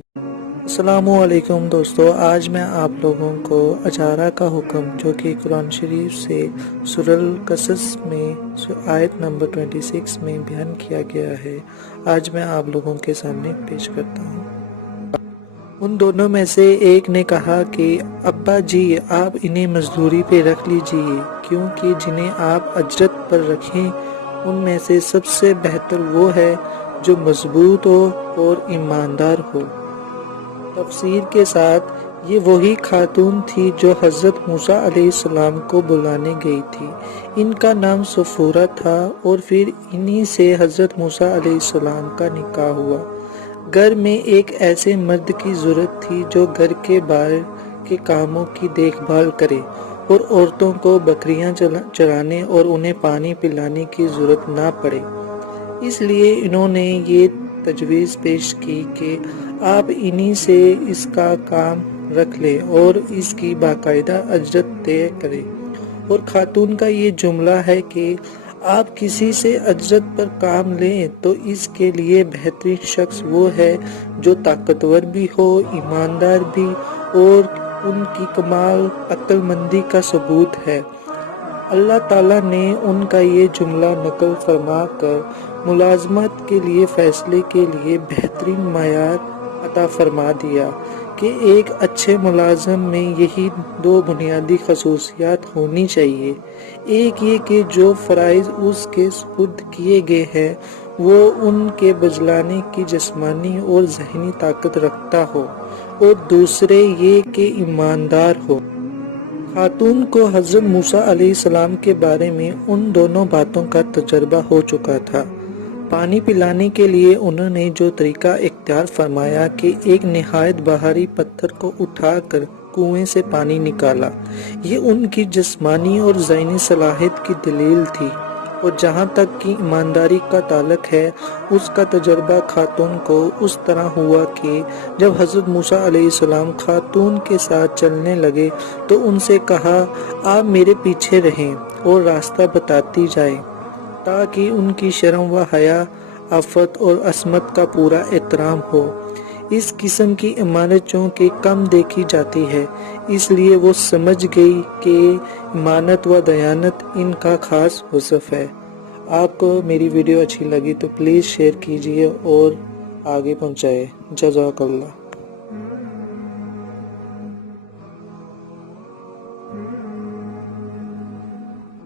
السلام علیکم دوستو، آج میں آپ لوگوں کو اجارہ کا حکم جو کہ قرآن شریف سے سورہ القصص میں آیت نمبر 26 میں بیان کیا گیا ہے، آج میں آپ لوگوں کے سامنے پیش کرتا ہوں۔ ان دونوں میں سے ایک نے کہا کہ ابا جی آپ انہیں مزدوری پہ رکھ لیجئے، کیونکہ جنہیں آپ اجرت پر رکھیں ان میں سے سب سے بہتر وہ ہے جو مضبوط ہو اور ایماندار ہو۔ تفسیر کے ساتھ یہ وہی خاتون تھی جو حضرت موسیٰ علیہ السلام کو بلانے گئی تھی۔ ان کا نام صفورہ تھا اور پھر انہی سے حضرت موسیٰ علیہ السلام کا نکاح ہوا۔ گھر میں ایک ایسے مرد کی ضرورت تھی جو گھر کے باہر کے کاموں کی دیکھ بھال کرے اور عورتوں کو بکریاں چرانے اور انہیں پانی پلانے کی ضرورت نہ پڑے۔ اس لیے انہوں نے یہ تجویز پیش کی کہ آپ انہی سے اس کا کام رکھ لیں اور اس کی باقاعدہ اجرت طے کریں۔ اور خاتون کا یہ جملہ ہے کہ آپ کسی سے اجرت پر کام لیں تو اس کے لیے بہترین شخص وہ ہے جو طاقتور بھی ہو، ایماندار بھی، اور ان کی کمال عقل مندی کا ثبوت ہے۔ اللہ تعالیٰ نے ان کا یہ جملہ نقل فرما کر ملازمت کے لیے فیصلے کے لیے بہترین معیار عطا فرما دیا کہ ایک اچھے ملازم میں یہی دو بنیادی خصوصیات ہونی چاہیے۔ ایک یہ کہ جو فرائض اس کے سپرد کیے گئے ہیں وہ ان کے بجلانے کی جسمانی اور ذہنی طاقت رکھتا ہو، اور دوسرے یہ کہ ایماندار ہو۔ خاتون کو حضرت موسیٰ علیہ السلام کے بارے میں ان دونوں باتوں کا تجربہ ہو چکا تھا۔ پانی پلانے کے لیے انہوں نے جو طریقہ اختیار فرمایا کہ ایک نہایت بھاری پتھر کو اٹھا کر کنویں سے پانی نکالا، یہ ان کی جسمانی اور ذہنی صلاحیت کی دلیل تھی۔ اور جہاں تک کہ ایمانداری کا تعلق ہے، اس کا تجربہ خاتون کو اس طرح ہوا کہ جب حضرت موسیٰ علیہ السلام خاتون کے ساتھ چلنے لگے تو ان سے کہا آپ میرے پیچھے رہیں اور راستہ بتاتی جائیں، تاکہ ان کی شرم و حیا، عفت اور عصمت کا پورا احترام ہو۔ اس قسم کی امانت چونکہ کم دیکھی جاتی ہے، اس لیے وہ سمجھ گئی کہ امانت و دیانت ان کا خاص وصف ہے۔ آپ کو میری ویڈیو اچھی لگی تو پلیز شیئر کیجیے اور آگے پہنچائے۔ جزاک اللہ۔